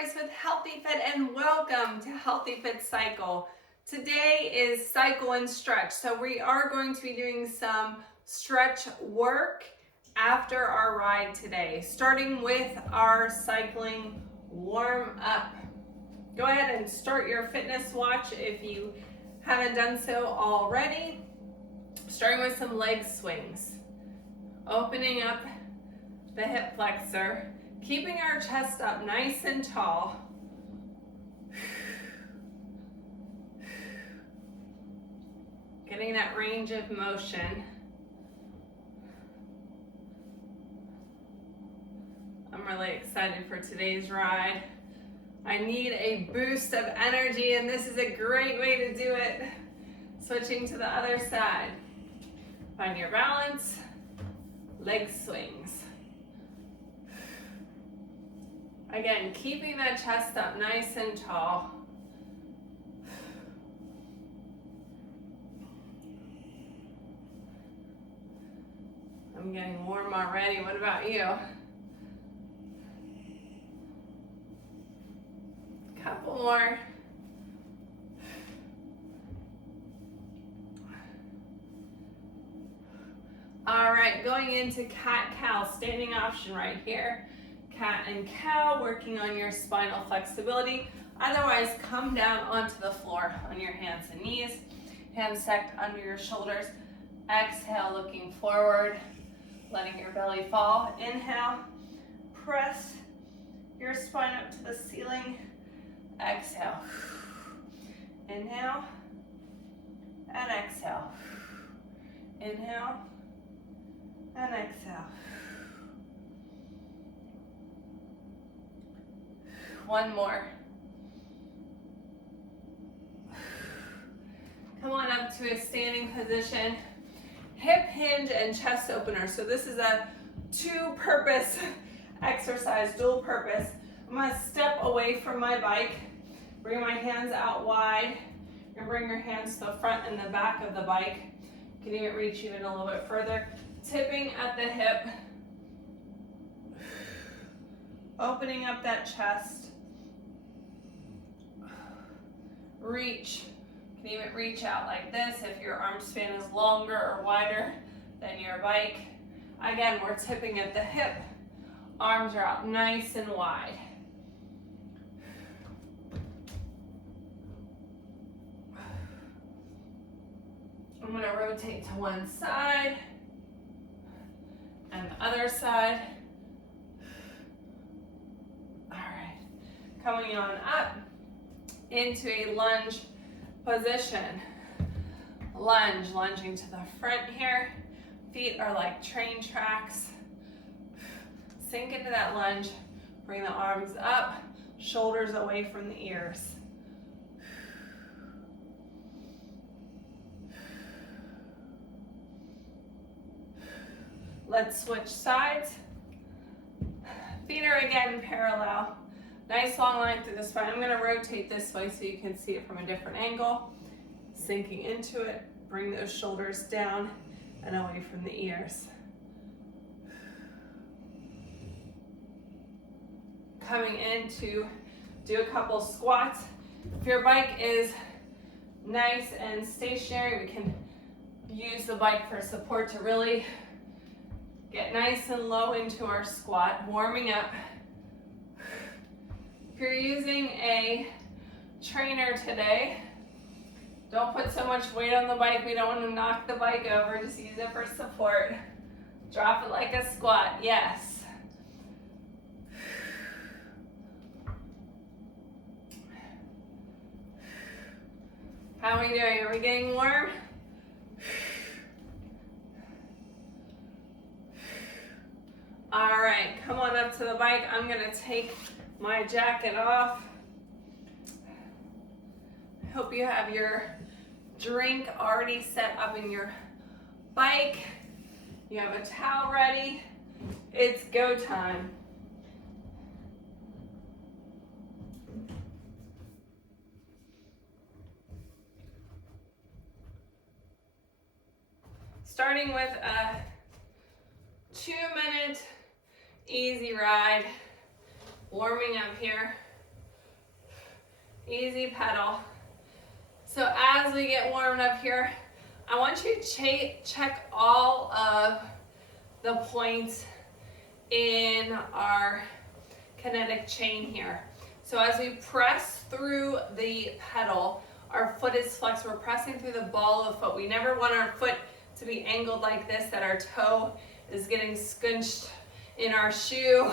Bryce with Healthy Fit and welcome to Healthy Fit Cycle. Today is cycle and stretch. So we are going to be doing some stretch work after our ride today, starting with our cycling warm up. Go ahead and start your fitness watch if you haven't done so already. Starting with some leg swings. Opening up the hip flexor. Keeping our chest up nice and tall. Getting that range of motion. I'm really excited for today's ride. I need a boost of energy and this is a great way to do it. Switching to the other side. Find your balance. Leg swings. Again, keeping that chest up nice and tall. I'm getting warm already. What about you? Couple more. All right, going into cat-cow, standing option right here. Cat and cow, working on your spinal flexibility. Otherwise, come down onto the floor on your hands and knees. Hands stacked under your shoulders. Exhale, looking forward, letting your belly fall. Inhale, press your spine up to the ceiling. Exhale. Inhale and exhale. Inhale and exhale. One more. Come on up to a standing position. Hip hinge and chest opener. So this is a two-purpose exercise, dual purpose. I'm gonna step away from my bike, bring my hands out wide. You're gonna bring your hands to the front and the back of the bike. You can even reach even a little bit further. Tipping at the hip. Opening up that chest. Reach. You can even reach out like this if your arm span is longer or wider than your bike. Again, we're tipping at the hip. Arms are out nice and wide. I'm going to rotate to one side and the other side. All right, coming on up into a lunge position. Lunge, lunging to the front here. Feet are like train tracks. Sink into that lunge. Bring the arms up, shoulders away from the ears. Let's switch sides. Feet are again parallel. Nice long line through the spine. I'm going to rotate this way so you can see it from a different angle. Sinking into it. Bring those shoulders down and away from the ears. Coming in to do a couple squats. If your bike is nice and stationary, we can use the bike for support to really get nice and low into our squat, warming up. If you're using a trainer today, don't put so much weight on the bike. We don't want to knock the bike over. Just use it for support. Drop it like a squat. Yes. How are we doing? Are we getting warm? All right, come on up to the bike. I'm gonna take my jacket off. Hope you have your drink already set up in your bike. You have a towel ready. It's go time. Starting with a 2-minute easy ride, warming up here. Easy pedal. So as we get warmed up here, I want you to check all of the points in our kinetic chain here. So as we press through the pedal, our foot is flexed. We're pressing through the ball of the foot. We never want our foot to be angled like this, that our toe is getting squinched in our shoe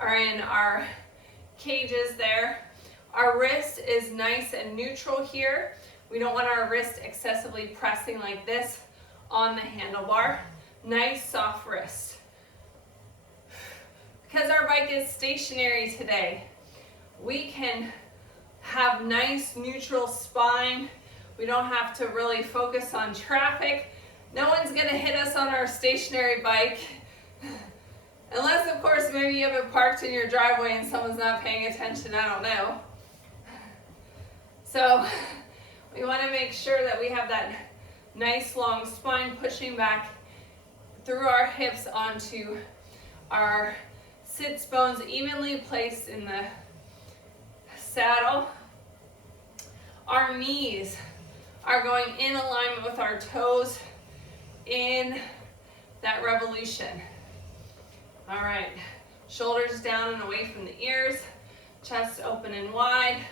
or in our cages there. Our wrist is nice and neutral here. We don't want our wrist excessively pressing like this on the handlebar. Nice soft wrist. Because our bike is stationary today, we can have nice neutral spine. We don't have to really focus on traffic. No one's gonna hit us on our stationary bike. Unless, of course, maybe you have it parked in your driveway and someone's not paying attention, I don't know. So we want to make sure that we have that nice long spine pushing back through our hips onto our sits bones evenly placed in the saddle. Our knees are going in alignment with our toes in that revolution. All right, shoulders down and away from the ears, chest open and wide.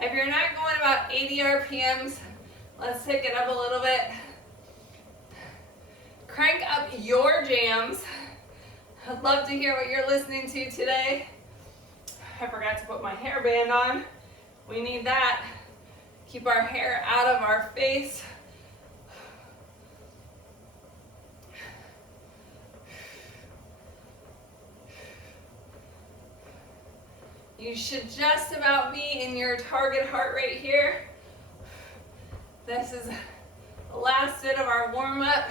If you're not going about 80 RPMs, let's take it up a little bit. Crank up your jams. I'd love to hear what you're listening to today. I forgot to put my hairband on. We need that. Keep our hair out of our face. You should just about be in your target heart rate here. This is the last bit of our warm-up.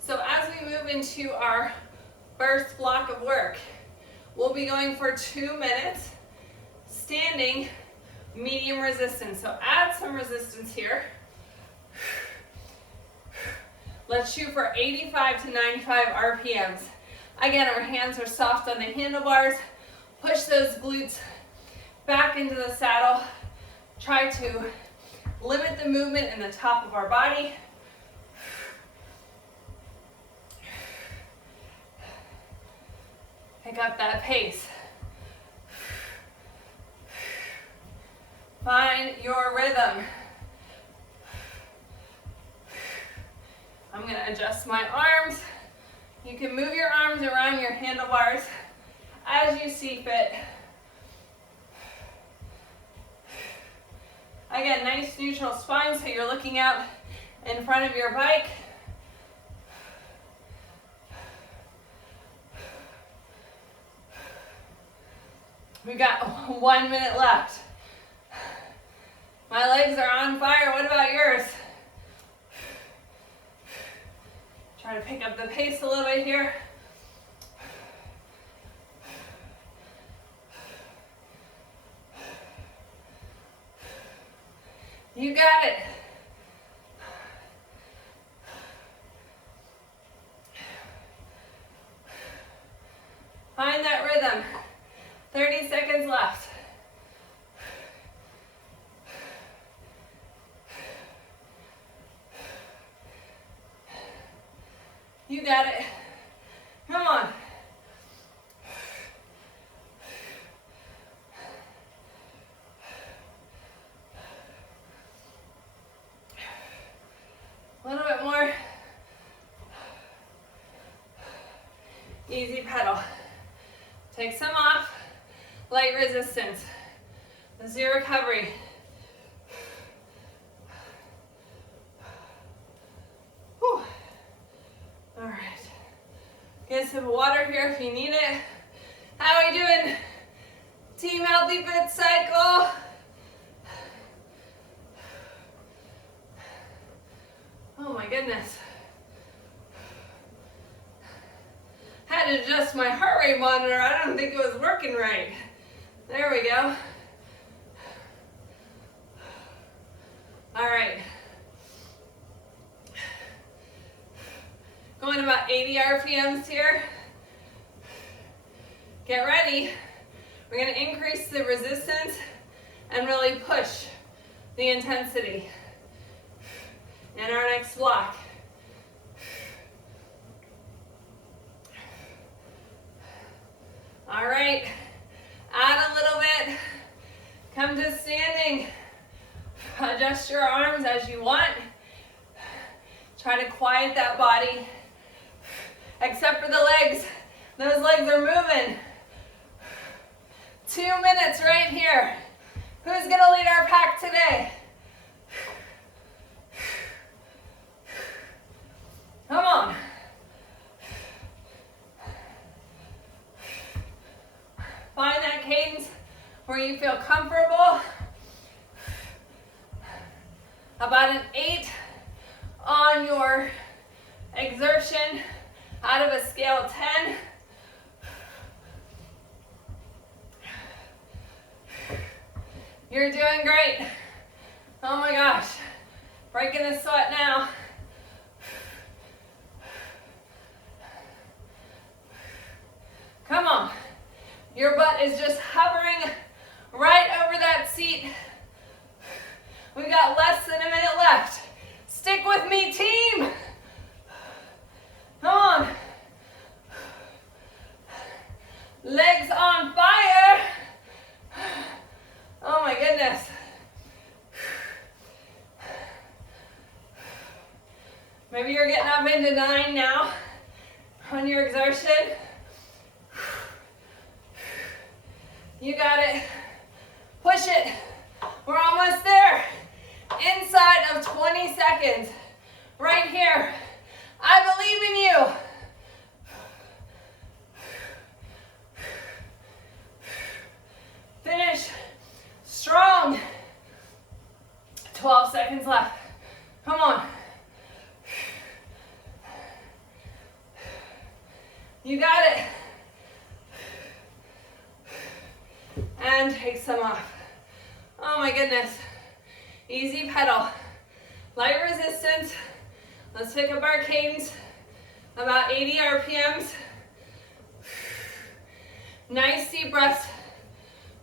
So as we move into our first block of work, we'll be going for 2 minutes, standing medium resistance. So add some resistance here. Let's shoot for 85 to 95 RPMs. Again, our hands are soft on the handlebars. Push those glutes back into the saddle. Try to limit the movement in the top of our body. Pick up that pace. Find your rhythm. I'm going to adjust my arms. You can move your arms around your handlebars as you see fit. Again, nice neutral spine so you're looking out in front of your bike. We've got 1 minute left. My legs are on fire. What about yours? Try to pick up the pace a little bit here. You got it. Find that rhythm. 30 seconds left. You got it. Come on. A little bit more. Easy pedal. Take some off. Light resistance. Easy recovery. Whew. All right. Get some water here if you need it. How are we doing? Team Healthy Fit Cycle. Oh my goodness. Had to adjust my heart rate monitor. I don't think it was working right. There we go. All right. Going about 80 RPMs here. Get ready. We're going to increase the resistance and really push the intensity in our next block. All right, add a little bit. Come to standing. Adjust your arms as you want. Try to quiet that body. Except for the legs. Those legs are moving. 2 minutes right here. Who's gonna lead our pack today? Come on. Find that cadence where you feel comfortable. About an 8 on your exertion out of a scale of 10. You're doing great. Oh my gosh. Breaking a sweat now. Come on. Your butt is just hovering right over that seat. We've got less than a minute left. Stick with me, team. Come on. Legs on fire. Oh my goodness. Maybe you're getting up into 9 now on your exertion. You got it. Push it. We're almost there. Inside of 20 seconds. Right here. I believe in you. Finish strong. 12 seconds left. Come on. You got it. And take some off. Oh my goodness. Easy pedal. Light resistance. Let's pick up our cadence. About 80 RPMs. Nice deep breaths.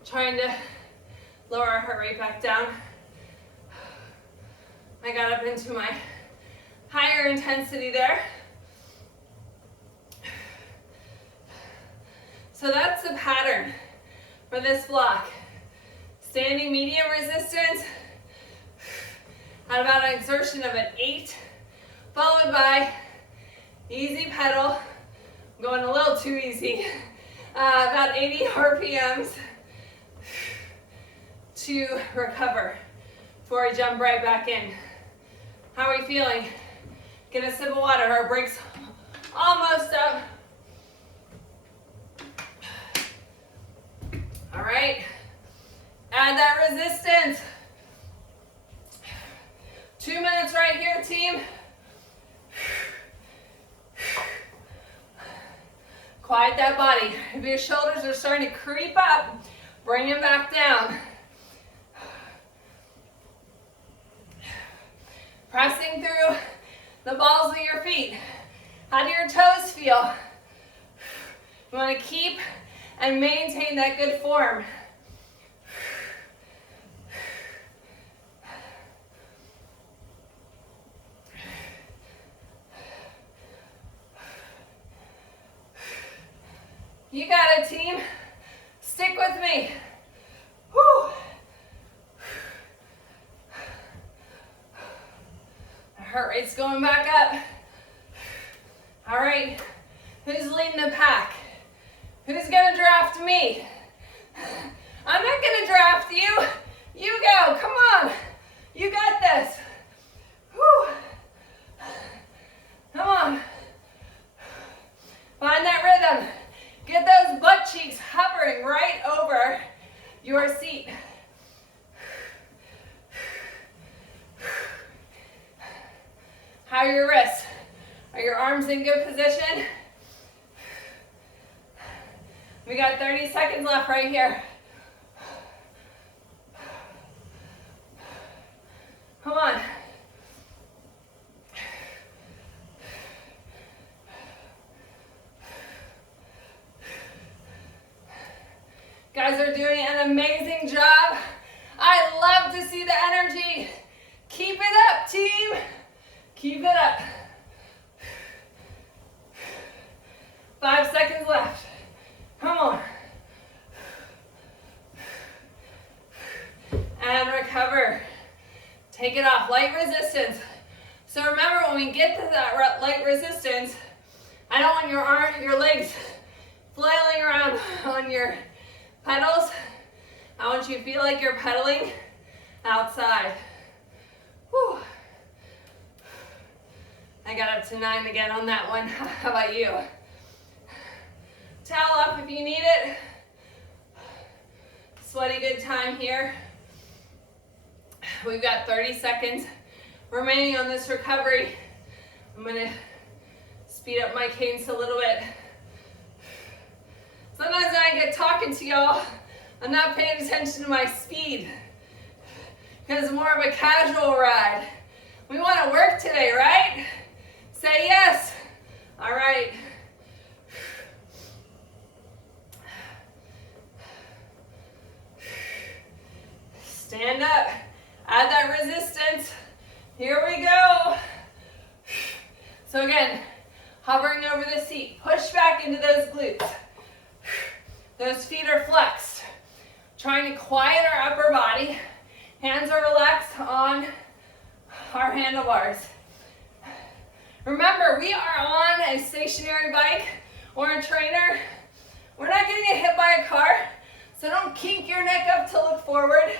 Trying to lower our heart rate back down. I got up into my higher intensity there. So that's the pattern for this block. Standing medium resistance at about an exertion of an 8, followed by easy pedal. I'm going a little too easy. About 80 RPMs to recover before I jump right back in. How are we feeling? Get a sip of water. Our break's almost up. All right. Add that resistance. 2 minutes right here, team. Quiet that body. If your shoulders are starting to creep up, bring them back down. Pressing through the balls of your feet. How do your toes feel? You want to keep and maintain that good form. You got it, team. Stick with me. Whew. The heart rate's going back up. All right, who's leading the pack? Who's gonna draft me? I'm not gonna draft you. You go, come on. You got this. Whew. Come on. Find that rhythm. Get those butt cheeks hovering right over your seat. How are your wrists? Are your arms in good position? We got 30 seconds left right here. Come on. guys are doing an amazing job. I love to see the energy. Keep it up, team. Keep it up. 5 seconds left. Come on. And recover. Take it off. Light resistance. So remember, when we get to that light resistance, I don't want your legs flailing around on your pedals. I want you to feel like you're pedaling outside. Whew. I got up to 9 again on that one. How about you? Towel up if you need it. Sweaty good time here. We've got 30 seconds remaining on this recovery. I'm gonna speed up my cadence a little bit. Sometimes when I get talking to y'all, I'm not paying attention to my speed because it's more of a casual ride. We want to work today, right? Say yes. All right. Stand up. Add that resistance. Here we go. So again, hovering over the seat. Push back into those glutes. Those feet are flexed. Trying to quiet our upper body. Hands are relaxed on our handlebars. Remember, we are on a stationary bike or a trainer. We're not going to get hit by a car, so don't kink your neck up to look forward.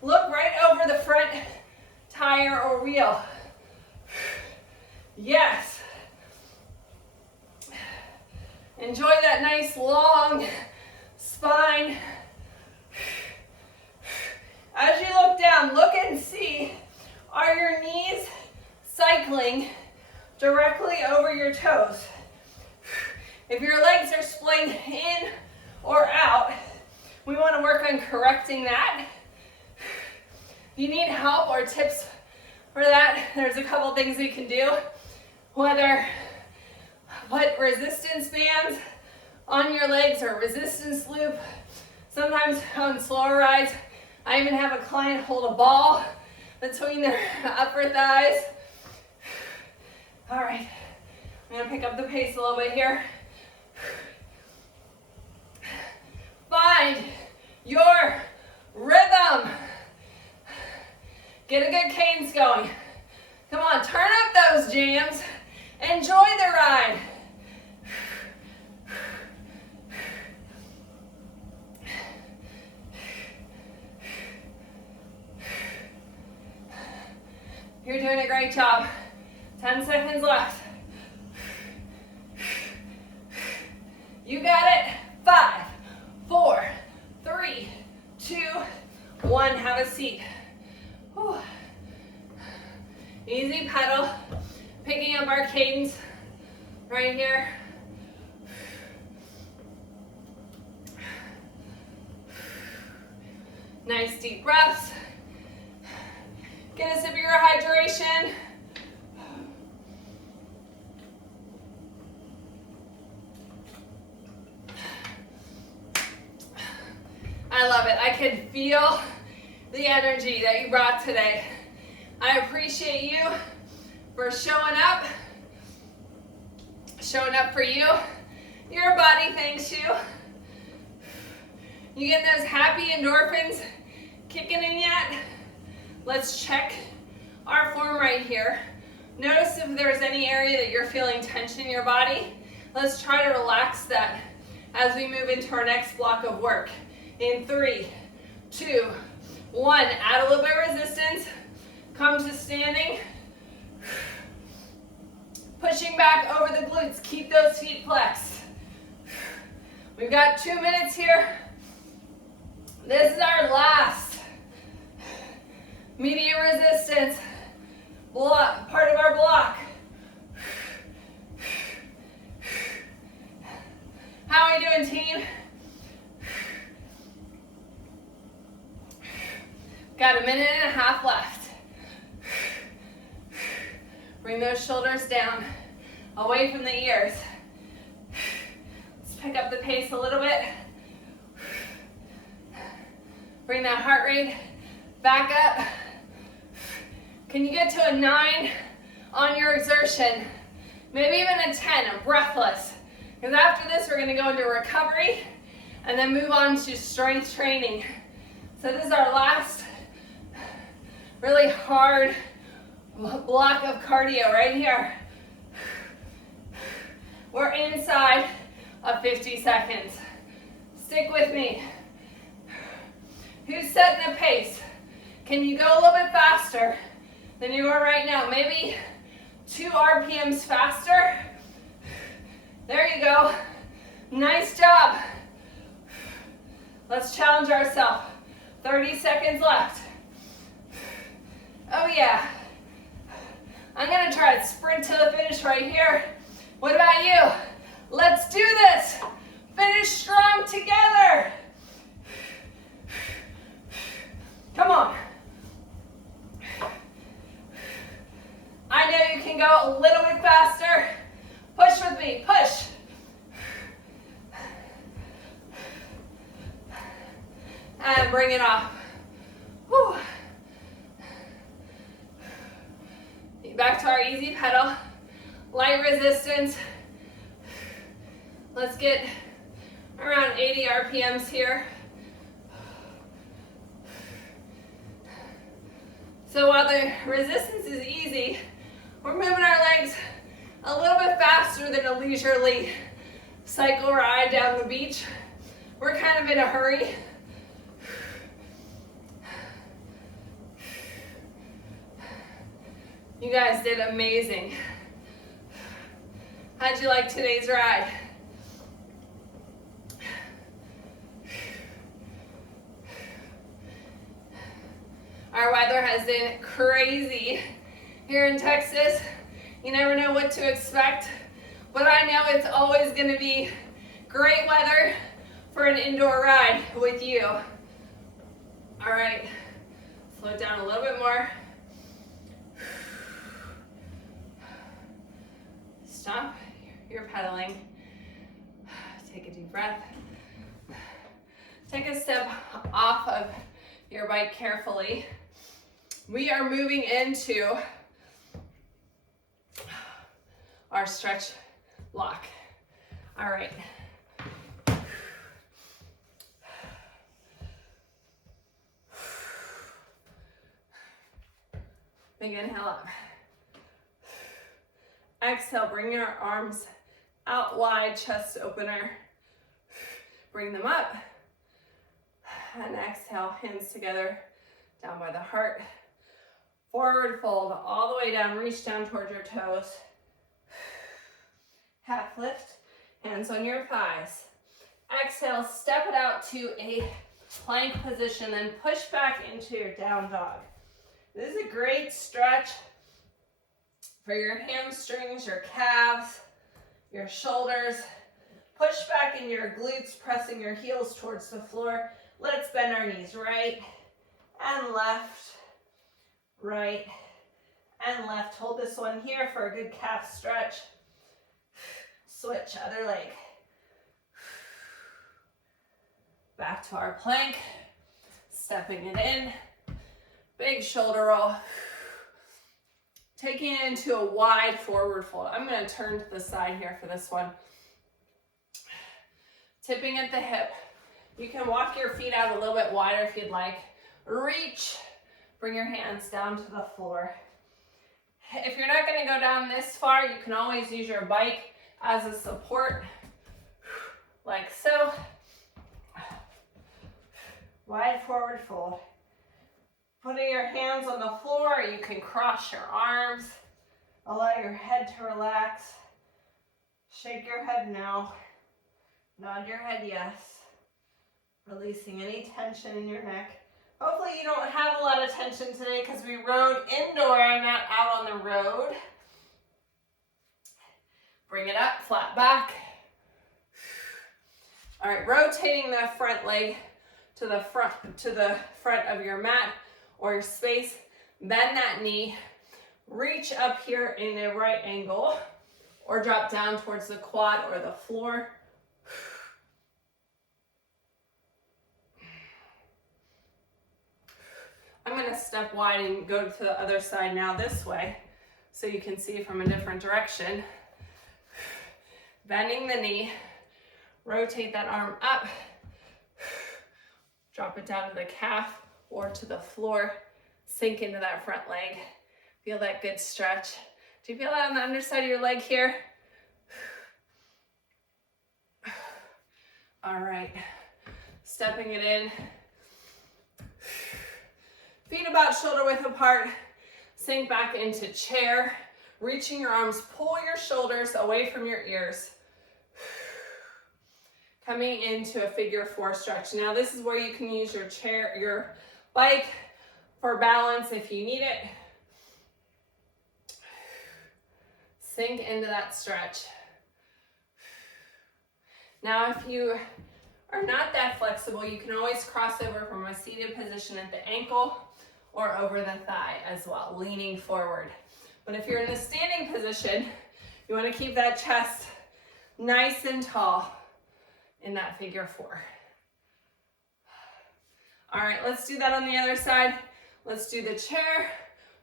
Look right over the front tire or wheel. Yes. Enjoy that nice long spine. As you look down, look and see, are your knees cycling directly over your toes? If your legs are splayed in or out, we want to work on correcting that. If you need help or tips for that, there's a couple things we can do. Whether put resistance bands on your legs or resistance loop. Sometimes on slower rides, I even have a client hold a ball between their upper thighs. All right, I'm gonna pick up the pace a little bit here. Find your rhythm. Get a good cadence going. Come on, turn up those jams. Enjoy the ride. You're doing a great job. 10 seconds left. You got it. 5, 4, 3, 2, 1. Have a seat. Whew. Easy pedal. Picking up our cadence right here. Nice deep breaths. Get a sip of your hydration. I love it. I can feel the energy that you brought today. I appreciate you for showing up for you. Your body thanks you. You getting those happy endorphins kicking in yet? Let's check our form right here. Notice if there's any area that you're feeling tension in your body. Let's try to relax that as we move into our next block of work. In 3, 2, 1. Add a little bit of resistance. Come to standing. Pushing back over the glutes. Keep those feet flexed. We've got 2 minutes here. This is our last medium resistance block, part of our block. How are we doing, team? Got 1.5 minutes left. Bring those shoulders down, away from the ears. Let's pick up the pace a little bit. Bring that heart rate back up. Can you get to a 9 on your exertion? Maybe even a 10, a breathless. Because after this, we're gonna go into recovery and then move on to strength training. So this is our last really hard block of cardio right here. We're inside of 50 seconds. Stick with me. Who's setting the pace? Can you go a little bit faster than you are right now? Maybe 2 RPMs faster. There you go. Nice job. Let's challenge ourselves. 30 seconds left. Oh yeah. I'm gonna try to sprint to the finish right here. What about you? Let's do this. Finish strong together. Come on. I know you can go a little bit faster. Push with me, push. And bring it off. Whew. Back to our easy pedal. Light resistance. Let's get around 80 RPMs here. So while the resistance is easy, we're moving our legs a little bit faster than a leisurely cycle ride down the beach. We're kind of in a hurry. You guys did amazing. How'd you like today's ride? Our weather has been crazy here in Texas. You never know what to expect, but I know it's always going to be great weather for an indoor ride with you. All right, slow it down a little bit more. Stop your pedaling. Take a deep breath. Take a step off of your bike carefully. We are moving into our stretch block. All right. Big inhale up. Exhale, bring your arms out wide, chest opener. Bring them up. And exhale, hands together, down by the heart. Forward fold all the way down, reach down towards your toes. Half lift, hands on your thighs. Exhale, step it out to a plank position, then push back into your down dog. This is a great stretch for your hamstrings, your calves, your shoulders. Push back in your glutes, pressing your heels towards the floor. Let's bend our knees right and left, right and left. Hold this one here for a good calf stretch. Switch, other leg. Back to our plank, stepping it in. Big shoulder roll. Taking it into a wide forward fold. I'm going to turn to the side here for this one. Tipping at the hip. You can walk your feet out a little bit wider if you'd like. Reach. Bring your hands down to the floor. If you're not going to go down this far, you can always use your bike as a support, like so. Wide forward fold. Putting your hands on the floor, you can cross your arms. Allow your head to relax. Shake your head no. Nod your head yes. Releasing any tension in your neck. Hopefully you don't have a lot of tension today because we rode indoor and not out on the road. Bring it up, flat back. All right, rotating the front leg to the front of your mat or your space. Bend that knee. Reach up here in a right angle or drop down towards the quad or the floor. I'm going to step wide and go to the other side now this way so you can see from a different direction. Bending the knee, rotate that arm up, drop it down to the calf or to the floor, sink into that front leg. Feel that good stretch. Do you feel that on the underside of your leg here? All right, stepping it in. Feet about shoulder width apart, sink back into chair, reaching your arms, pull your shoulders away from your ears. Coming into a figure 4 stretch. Now this is where you can use your chair, your bike for balance if you need it. Sink into that stretch. Now if you are not that flexible, you can always cross over from a seated position at the ankle or over the thigh as well, leaning forward. But if you're in a standing position, you want to keep that chest nice and tall in that figure 4. All right, let's do that on the other side. Let's do the chair,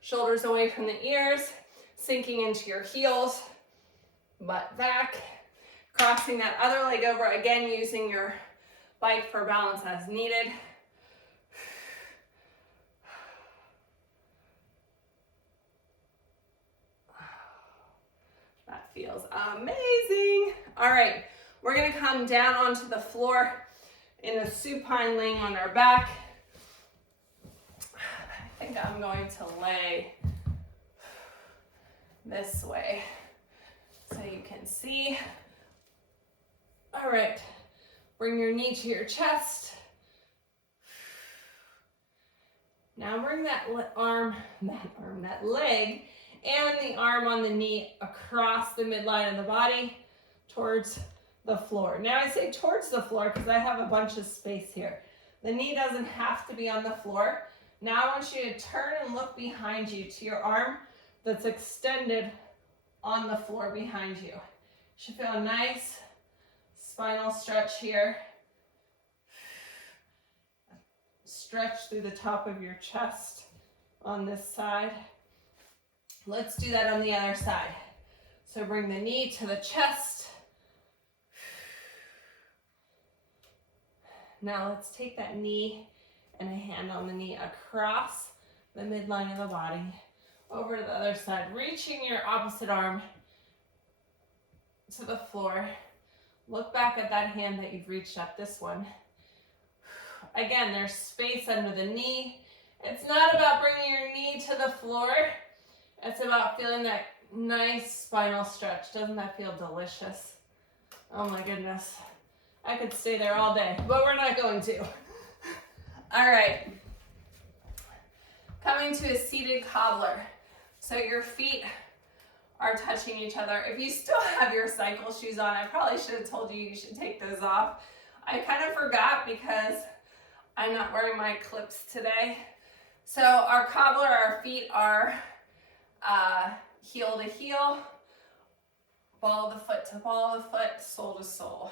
shoulders away from the ears, sinking into your heels, butt back, crossing that other leg over, again using your bike for balance as needed. That feels amazing. All right. We're going to come down onto the floor in a supine laying on our back. I think I'm going to lay this way so you can see. All right, bring your knee to your chest. Now bring that leg and the arm on the knee across the midline of the body towards the floor. Now I say towards the floor because I have a bunch of space here. The knee doesn't have to be on the floor. Now I want you to turn and look behind you to your arm that's extended on the floor behind you. You should feel a nice spinal stretch here. Stretch through the top of your chest on this side. Let's do that on the other side. So bring the knee to the chest. Now let's take that knee and a hand on the knee across the midline of the body, over to the other side, reaching your opposite arm to the floor. Look back at that hand that you've reached up, this one. Again, there's space under the knee. It's not about bringing your knee to the floor. It's about feeling that nice spinal stretch. Doesn't that feel delicious? Oh my goodness. I could stay there all day, but we're not going to. All right. Coming to a seated cobbler. So your feet are touching each other. If you still have your cycle shoes on, I probably should have told you you should take those off. I kind of forgot because I'm not wearing my clips today. So our cobbler, our feet are heel to heel, ball of the foot to ball of the foot, sole to sole.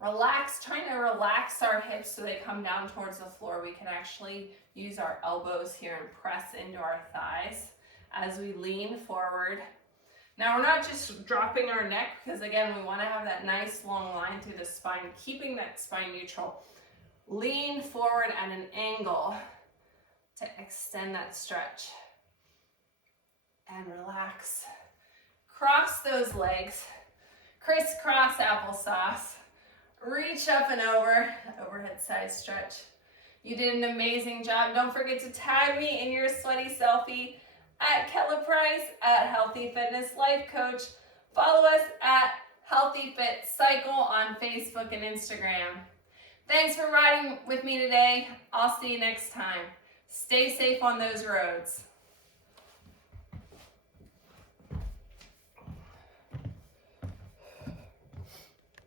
Relax, trying to relax our hips so they come down towards the floor. We can actually use our elbows here and press into our thighs as we lean forward. Now we're not just dropping our neck because again, we want to have that nice long line through the spine, keeping that spine neutral. Lean forward at an angle to extend that stretch. And relax. Cross those legs. Crisscross applesauce. Reach up and over, overhead side stretch. You did an amazing job. Don't forget to tag me in your sweaty selfie at Kella Price at Healthy Fitness Life Coach. Follow us at Healthy Fit Cycle on Facebook and Instagram. Thanks for riding with me today. I'll see you next time. Stay safe on those roads.